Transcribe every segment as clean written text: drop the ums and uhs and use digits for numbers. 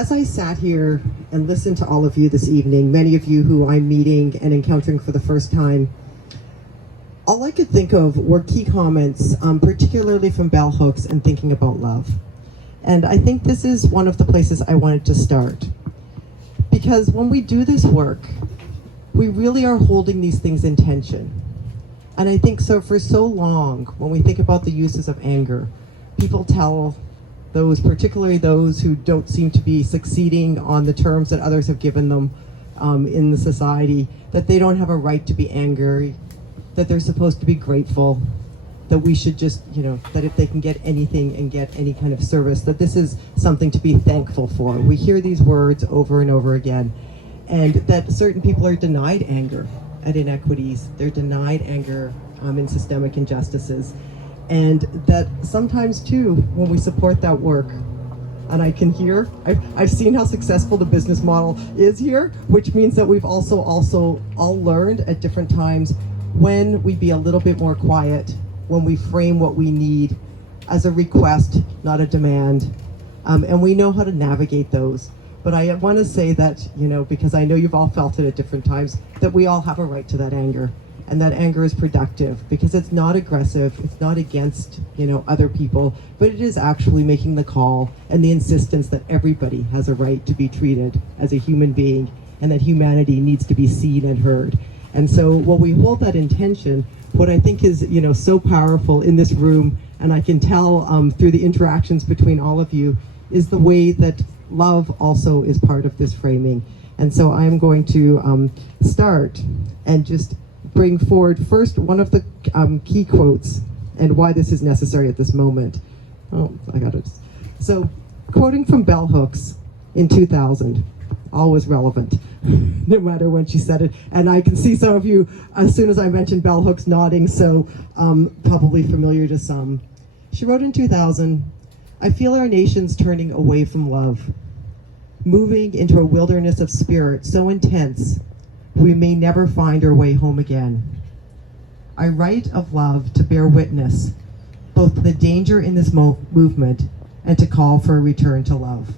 as I sat here and listened to all of you this evening, many of you who I'm meeting and encountering for the first time, all I could think of were key comments, particularly from bell hooks and thinking about love. And I think this is one of the places I wanted to start. Because when we do this work, we really are holding these things in tension. And I think so for so long, when we think about the uses of anger, people tell those, particularly those who don't seem to be succeeding on the terms that others have given them in the society, that they don't have a right to be angry, that they're supposed to be grateful, that we should just, that if they can get anything and get any kind of service, that this is something to be thankful for. We hear these words over and over again, and that certain people are denied anger at inequities, they're denied anger in systemic injustices, and that sometimes too, when we support that work, and I can hear, I've seen how successful the business model is here, which means that we've also all learned at different times when we be a little bit more quiet, when we frame what we need as a request, not a demand, and we know how to navigate those. But I want to say that, because I know you've all felt it at different times, that we all have a right to that anger, and that anger is productive because it's not aggressive, it's not against, other people, but it is actually making the call and the insistence that everybody has a right to be treated as a human being and that humanity needs to be seen and heard. And so when we hold that intention, what I think is, so powerful in this room, and I can tell through the interactions between all of you, is the way that love also is part of this framing. And so I'm going to start and just bring forward first one of the key quotes and why this is necessary at this moment. Oh, I got it. So, quoting from bell hooks in 2000, always relevant, no matter when she said it. And I can see some of you, as soon as I mentioned bell hooks, nodding, so probably familiar to some. She wrote in 2000, "I feel our nation's turning away from love, moving into a wilderness of spirit so intense we may never find our way home again. I write of love to bear witness, both to the danger in this movement and to call for a return to love."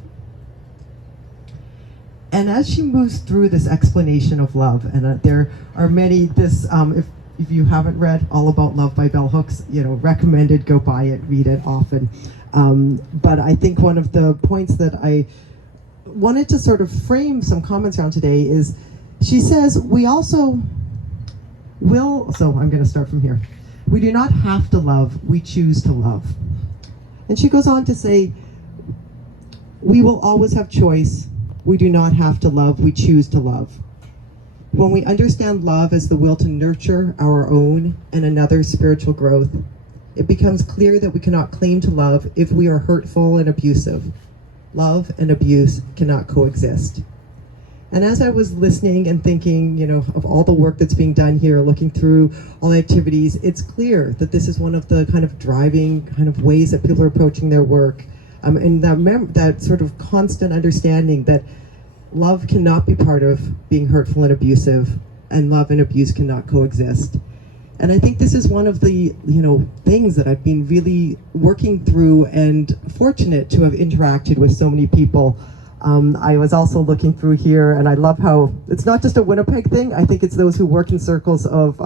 And as she moves through this explanation of love, and there are many, if you haven't read All About Love by bell hooks, recommended, go buy it, read it often. But I think one of the points that I wanted to sort of frame some comments around today is, she says, we also will, so I'm going to start from here. We do not have to love, we choose to love. And she goes on to say, we will always have choice. We do not have to love, we choose to love. When we understand love as the will to nurture our own and another's spiritual growth, it becomes clear that we cannot claim to love if we are hurtful and abusive. Love and abuse cannot coexist. And as I was listening and thinking, of all the work that's being done here, looking through all the activities, it's clear that this is one of the kind of driving kind of ways that people are approaching their work. And that sort of constant understanding that love cannot be part of being hurtful and abusive, and love and abuse cannot coexist. And I think this is one of the, things that I've been really working through and fortunate to have interacted with so many people. I was also looking through here, and I love how it's not just a Winnipeg thing. I think it's those who work in circles of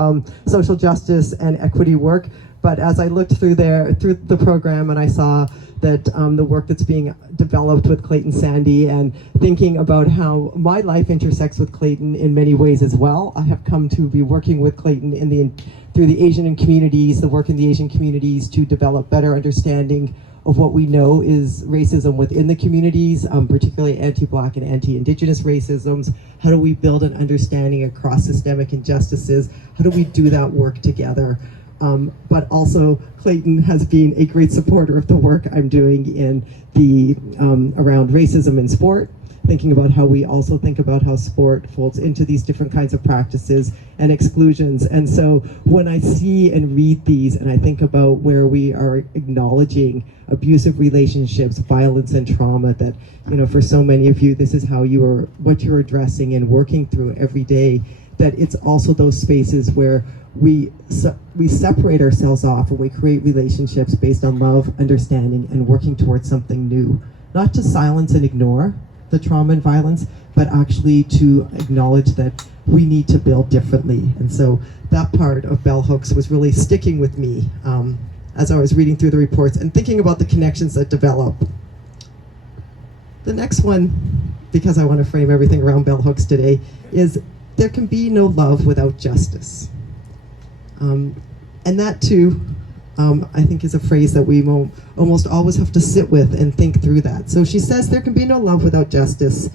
social justice and equity work. But as I looked through the program, and I saw that the work that's being developed with Clayton Sandy, and thinking about how my life intersects with Clayton in many ways as well. I have come to be working with Clayton through the Asian communities, the work in the Asian communities, to develop better understanding of what we know is racism within the communities, particularly anti-Black and anti-Indigenous racisms. How do we build an understanding across systemic injustices? How do we do that work together? But also, Clayton has been a great supporter of the work I'm doing in the around racism in sport, thinking about how we also think about how sport folds into these different kinds of practices and exclusions. And so when I see and read these, and I think about where we are acknowledging abusive relationships, violence and trauma, that, for so many of you, this is what you're addressing and working through every day, that it's also those spaces where we separate ourselves off and we create relationships based on love, understanding, and working towards something new. Not to silence and ignore, the trauma and violence, but actually to acknowledge that we need to build differently. And so that part of Bell Hooks was really sticking with me as I was reading through the reports and thinking about the connections that develop. The next one, because I want to frame everything around Bell Hooks today, is there can be no love without justice. And that too, I think is a phrase that we almost always have to sit with and think through that. So she says there can be no love without justice.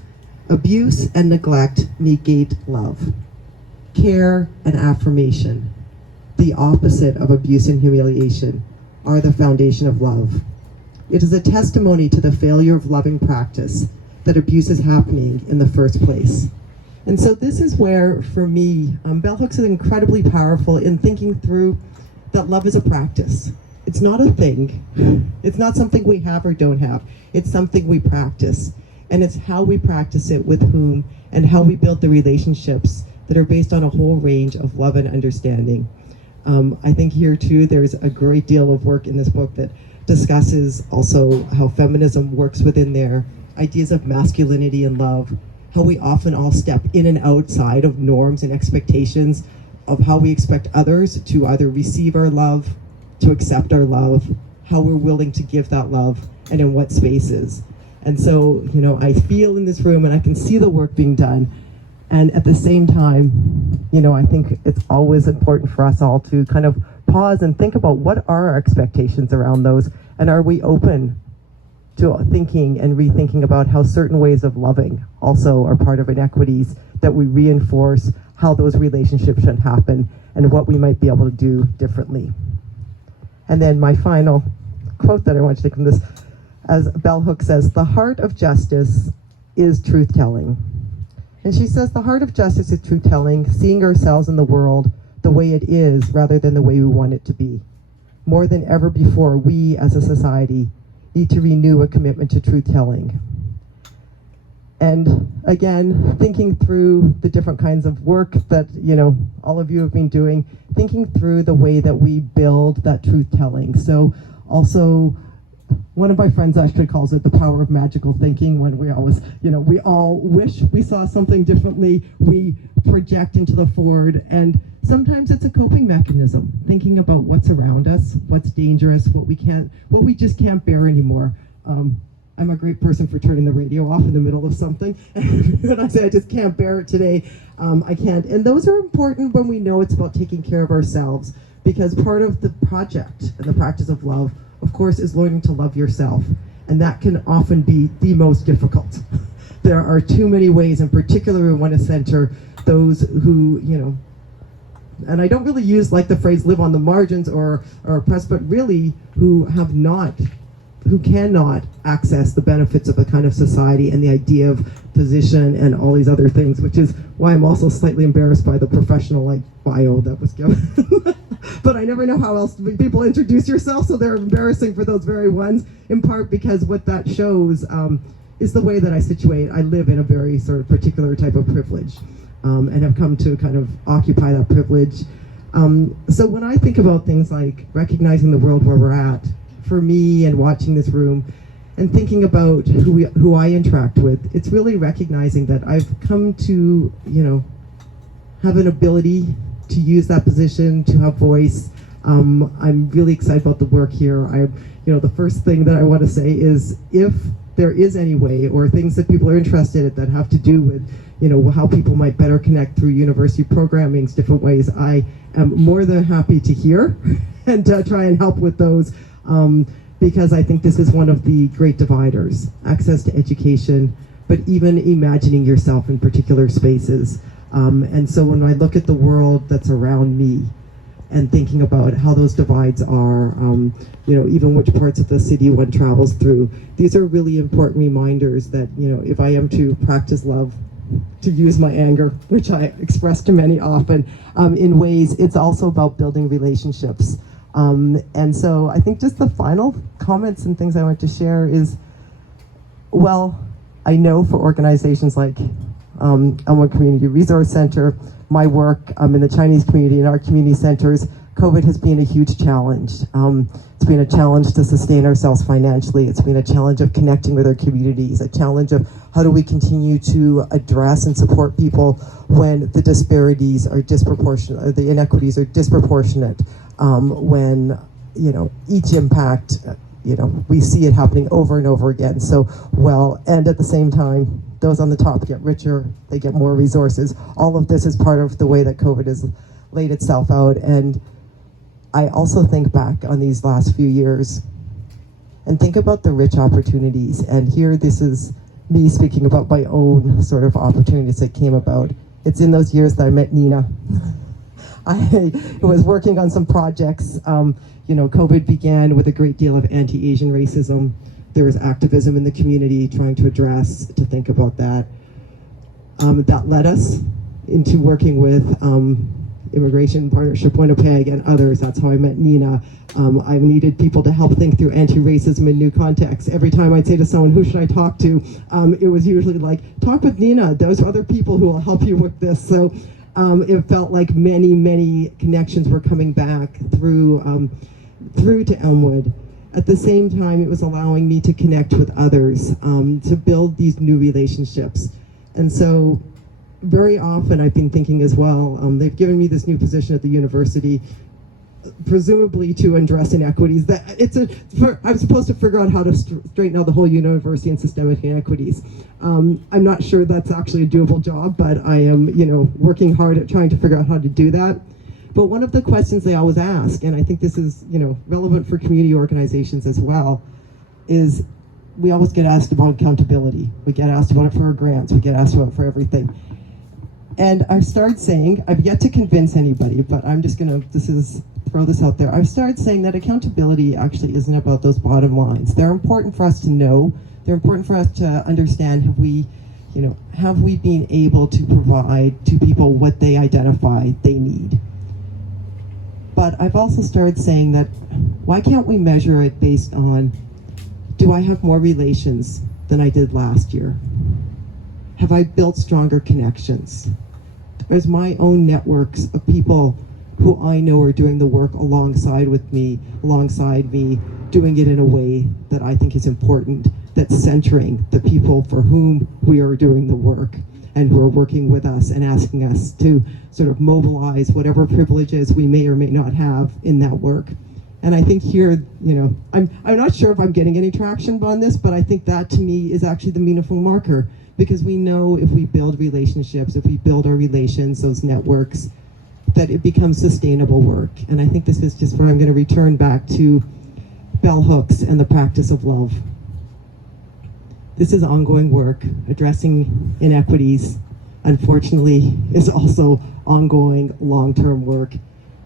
Abuse and neglect negate love. Care and affirmation, the opposite of abuse and humiliation, are the foundation of love. It is a testimony to the failure of loving practice that abuse is happening in the first place. And so this is where, for me, Bell Hooks is incredibly powerful in thinking through that love is a practice. It's not a thing. It's not something we have or don't have. It's something we practice. And it's how we practice it with whom and how we build the relationships that are based on a whole range of love and understanding. I think here too, there's a great deal of work in this book that discusses also how feminism works within their ideas of masculinity and love, how we often all step in and outside of norms and expectations of how we expect others to either receive our love, to accept our love, how we're willing to give that love, and in what spaces. And so, I feel in this room and I can see the work being done. And at the same time, I think it's always important for us all to kind of pause and think about what are our expectations around those, and are we open to thinking and rethinking about how certain ways of loving also are part of inequities that we reinforce, how those relationships should happen, and what we might be able to do differently. And then my final quote that I want to take from this, as Bell Hooks says, the heart of justice is truth-telling. And she says the heart of justice is truth-telling, seeing ourselves in the world the way it is rather than the way we want it to be. More than ever before, we as a society need to renew a commitment to truth-telling. And again, thinking through the different kinds of work that, all of you have been doing, thinking through the way that we build that truth-telling. So also, one of my friends actually calls it the power of magical thinking, when we always, we all wish we saw something differently, we project into the forward, and sometimes it's a coping mechanism, thinking about what's around us, what's dangerous, what we just can't bear anymore. I'm a great person for turning the radio off in the middle of something. When I say I just can't bear it today, I can't. And those are important when we know it's about taking care of ourselves, because part of the project and the practice of love, of course, is learning to love yourself. And that can often be the most difficult. There are too many ways, in particular we want to center those who, and I don't really use the phrase live on the margins or oppressed, but really who cannot access the benefits of a kind of society and the idea of position and all these other things, which is why I'm also slightly embarrassed by the professional bio that was given. But I never know how else people introduce yourself, so they're embarrassing for those very ones, in part because what that shows is the way that I situate. I live in a very sort of particular type of privilege, and have come to kind of occupy that privilege. So when I think about things like recognizing the world where we're at, for me and watching this room and thinking about who I interact with, it's really recognizing that I've come to, have an ability to use that position, to have voice. I'm really excited about the work here. The first thing that I want to say is, if there is any way or things that people are interested in that have to do with, how people might better connect through university programmings, different ways, I am more than happy to hear and try and help with those. Because I think this is one of the great dividers, access to education, but even imagining yourself in particular spaces. And so when I look at the world that's around me and thinking about how those divides are, even which parts of the city one travels through, these are really important reminders that, if I am to practice love, to use my anger, which I express to many often, in ways, it's also about building relationships. And so I think just the final comments and things I want to share is, I know for organizations like Elmwood Community Resource Center, my work in the Chinese community in our community centers COVID has been a huge challenge. It's been a challenge to sustain ourselves financially. It's been a challenge of connecting with our communities, a challenge of how do we continue to address and support people when the disparities are disproportionate, or the inequities are disproportionate, when, you know, each impact, you know, we see it happening over and over again. So, well, and at the same time, those on the top get richer, they get more resources. All of this is part of the way that COVID has laid itself out. And I also think back on these last few years and think about the rich opportunities. And here, this is me speaking about my own sort of opportunities that came about. It's in those years that I met Nina. I was working on some projects. You know, COVID began with a great deal of anti-Asian racism. There was activism in the community trying to address, to think about that. That led us into working with Immigration Partnership Winnipeg and others. That's how I met Nina. I needed people to help think through anti-racism in new contexts. Every time I'd say to someone, who should I talk to? It was usually like, talk with Nina. Those other people who will help you with this. So it felt like many connections were coming back through to Elmwood. At the same time, it was allowing me to connect with others, to build these new relationships. And so very often I've been thinking as well, they've given me this new position at the university, presumably to address inequities. That I'm supposed to figure out how to straighten out the whole university and systemic inequities. I'm not sure that's actually a doable job, but I am, you know, working hard at trying to figure out how to do that. But one of the questions they always ask, and I think this is, you know, relevant for community organizations as well, is we always get asked about accountability. We get asked about it for our grants. We get asked about it for everything. And I've started saying, I've yet to convince anybody, but I'm just gonna, throw this out there. I've started saying that accountability actually isn't about those bottom lines. They're important for us to know. They're important for us to understand, have we been able to provide to people what they identify they need? But I've also started saying that, why can't we measure it based on, do I have more relations than I did last year? Have I built stronger connections? There's my own networks of people who I know are doing the work alongside me, doing it in a way that I think is important, that's centering the people for whom we are doing the work and who are working with us and asking us to sort of mobilize whatever privileges we may or may not have in that work. And I think here, you know, I'm not sure if I'm getting any traction on this, but I think that to me is actually the meaningful marker, because we know if we build relationships, if we build our relations, those networks, that it becomes sustainable work. And I think this is just where I'm going to return back to bell hooks and the practice of love. This is ongoing work. Addressing inequities, unfortunately, is also ongoing long-term work.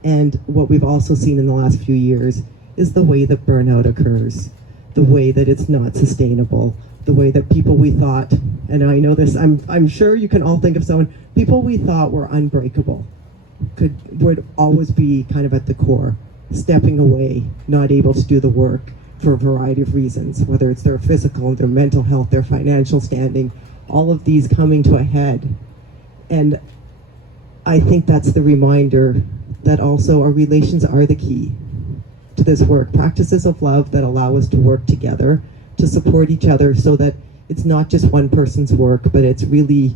And what we've also seen in the last few years is the way that burnout occurs, the way that it's not sustainable, the way that people we thought, and I know this, I'm sure you can all think of someone, people we thought were unbreakable, would always be kind of at the core, stepping away, not able to do the work for a variety of reasons, whether it's their physical, their mental health, their financial standing, all of these coming to a head. And I think that's the reminder that also our relations are the key to this work. Practices of love that allow us to work together, to support each other, so that it's not just one person's work, but it's really,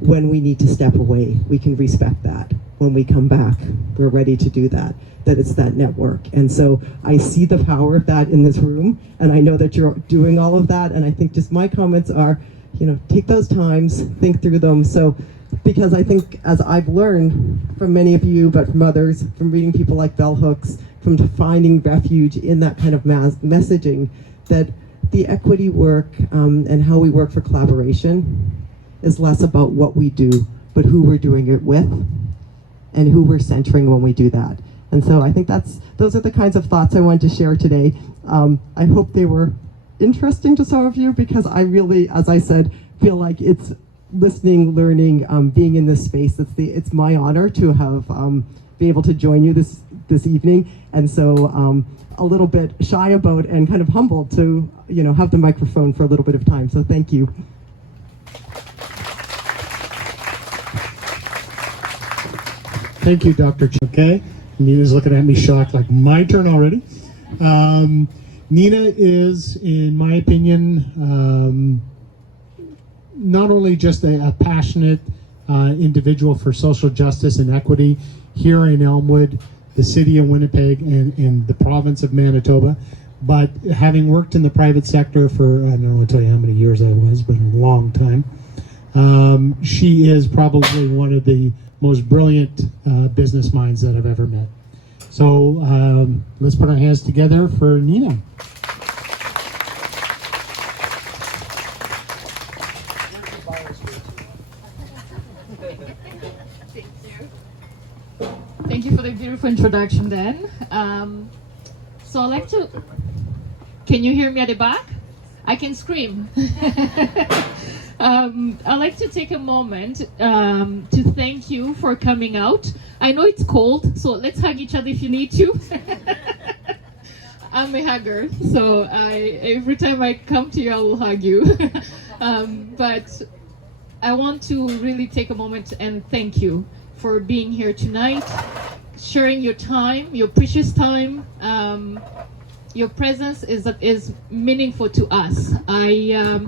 when we need to step away, we can respect that. When we come back, we're ready to do that, that it's that network. And so I see the power of that in this room, and I know that you're doing all of that, and I think just my comments are, you know, take those times, think through them. So, because I think, as I've learned from many of you, but from others, from reading people like bell hooks, from finding refuge in that kind of messaging, that the equity work and how we work for collaboration is less about what we do, but who we're doing it with and who we're centering when we do that. And so I think those are the kinds of thoughts I wanted to share today. I hope they were interesting to some of you, because I really, as I said, feel like it's listening, learning, being in this space. It's my honor to have be able to join you this evening. And so a little bit shy about and kind of humbled to, you know, have the microphone for a little bit of time. So thank you. Thank you, Dr. Okay, Nina's looking at me shocked, like, my turn already. Nina is, in my opinion, not only just a passionate individual for social justice and equity here in Elmwood, the city of Winnipeg, and the province of Manitoba, but having worked in the private sector for, I don't want to tell you how many years I was, but a long time, she is probably one of the most brilliant business minds that I've ever met. So let's put our hands together for Nina. Thank you for the beautiful introduction, Dan. So I'd like to... Can you hear me at the back? I can scream. I'd like to take a moment to thank you for coming out. I know it's cold, so let's hug each other if you need to. I'm a hugger, so every time I come to you, I will hug you. But I want to really take a moment and thank you for being here tonight, sharing your time, your precious time. Your presence is meaningful to us. I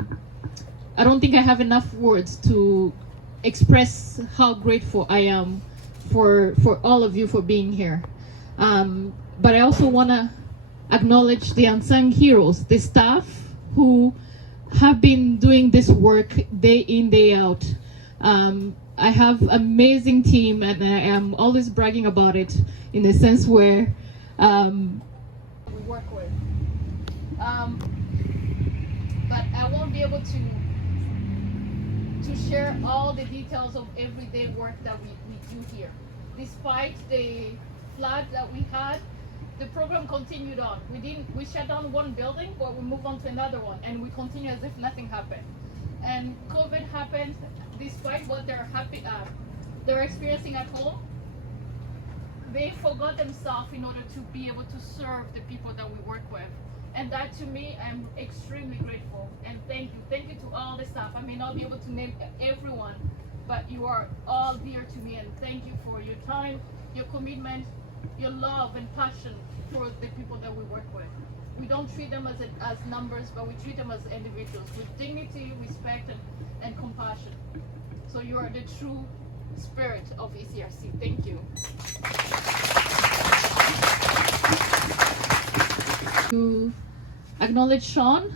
don't think I have enough words to express how grateful I am for all of you for being here. But I also want to acknowledge the unsung heroes, the staff who have been doing this work day in, day out. I have an amazing team, and I am always bragging about it in a sense where we work with. But I won't be able to share all the details of everyday work that we do here. Despite the flood that we had, the program continued on. We shut down one building, but we moved on to another one, and we continue as if nothing happened. And COVID happened. Despite what they're experiencing at home, they forgot themselves in order to be able to serve the people that we work with. And that, to me, I'm extremely grateful. And thank you. Thank you to all the staff. I may not be able to name everyone, but you are all dear to me. And thank you for your time, your commitment, your love and passion for the people that we work with. We don't treat them as numbers, but we treat them as individuals with dignity, respect, and compassion. So you are the true spirit of ECRC. Thank you. To acknowledge Sean.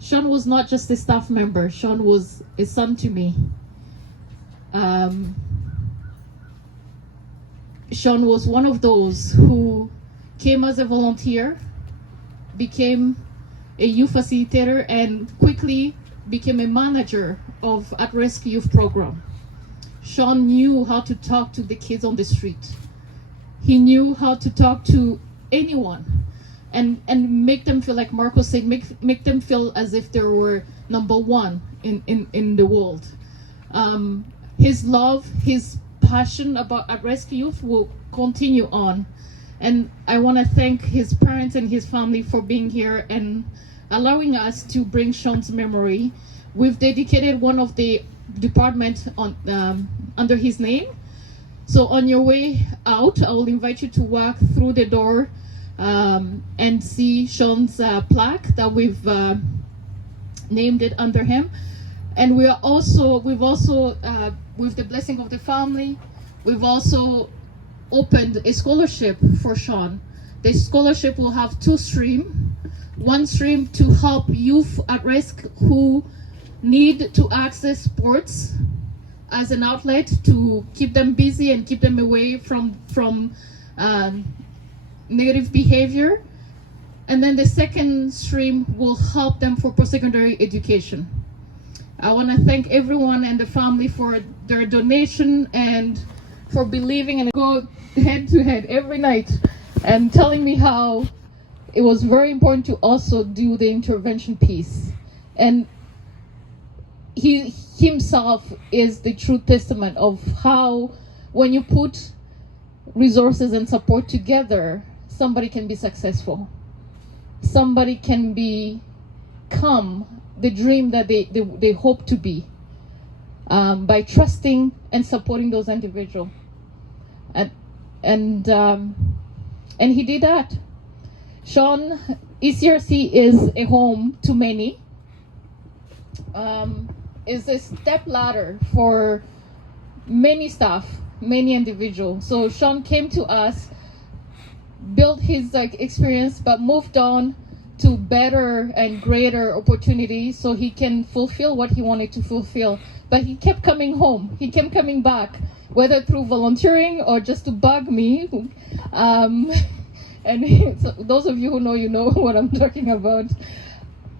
Sean was not just a staff member. Sean was a son to me. Sean was one of those who came as a volunteer, became a youth facilitator, and quickly became a manager of at-risk youth program. Sean knew how to talk to the kids on the street. He knew how to talk to anyone and make them feel, like Marco said, make them feel as if they were number one in the world. His love, his passion about at-risk youth will continue on. And I want to thank his parents and his family for being here and allowing us to bring Sean's memory. We've dedicated one of the department on under his name. So on your way out, I will invite you to walk through the door and see Sean's plaque that we've named it under him. And we've also, with the blessing of the family, we've also opened a scholarship for Sean. The scholarship will have two streams. One stream to help youth at risk who need to access sports as an outlet to keep them busy and keep them away from negative behavior. And then the second stream will help them for post-secondary education. I want to thank everyone and the family for their donation and for believing, and go head to head every night and telling me how it was very important to also do the intervention piece. And he himself is the true testament of how, when you put resources and support together, somebody can be successful. Somebody can become the dream that they hope to be. by trusting and supporting those individuals. And he did that. Sean, ECRC is a home to many. Is a step ladder for many staff, many individuals. So Sean came to us, built his experience, but moved on to better and greater opportunities so he can fulfill what he wanted to fulfill. But he kept coming home. He kept coming back, whether through volunteering or just to bug me. So those of you who know, you know what I'm talking about.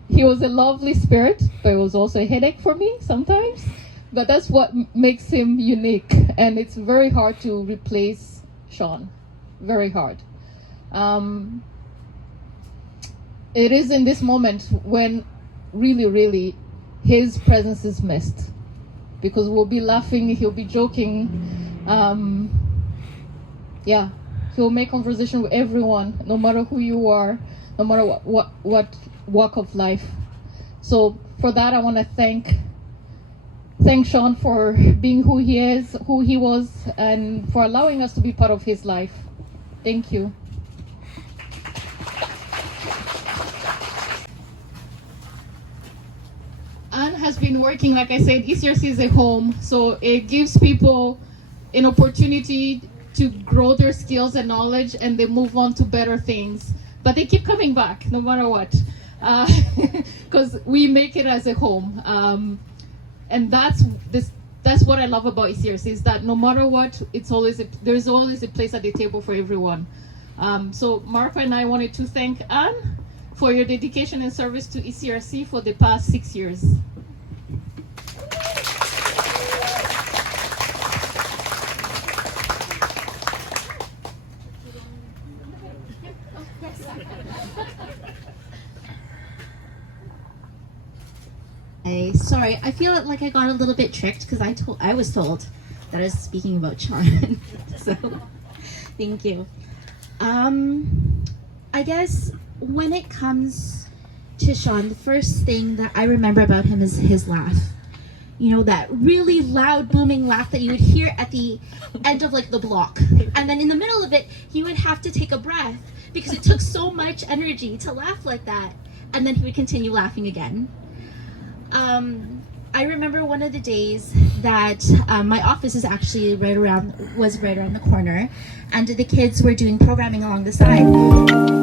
He was a lovely spirit, but it was also a headache for me sometimes. But that's what makes him unique, and it's very hard to replace Sean. Very hard. It is in this moment when really, really, his presence is missed, because we'll be laughing, he'll be joking. Yeah, he'll make conversation with everyone, no matter who you are, no matter what walk of life. So for that, I want to thank Sean for being who he is, who he was, and for allowing us to be part of his life. Thank you. Anne has been working, like I said, ECRC is a home, so it gives people an opportunity to grow their skills and knowledge, and they move on to better things. But they keep coming back, no matter what, because we make it as a home. And that's what I love about ECRC, is that no matter what, there's always a place at the table for everyone. So Marco and I wanted to thank Anne for your dedication and service to ECRC for the past 6 years. Sorry, I feel like I got a little bit tricked because I was told that I was speaking about Sean. So, thank you. I guess when it comes to Sean, the first thing that I remember about him is his laugh. You know, that really loud, booming laugh that you would hear at the end of like the block. And then in the middle of it, he would have to take a breath because it took so much energy to laugh like that. And then he would continue laughing again. I remember one of the days that my office is actually right around the corner, and the kids were doing programming along the side.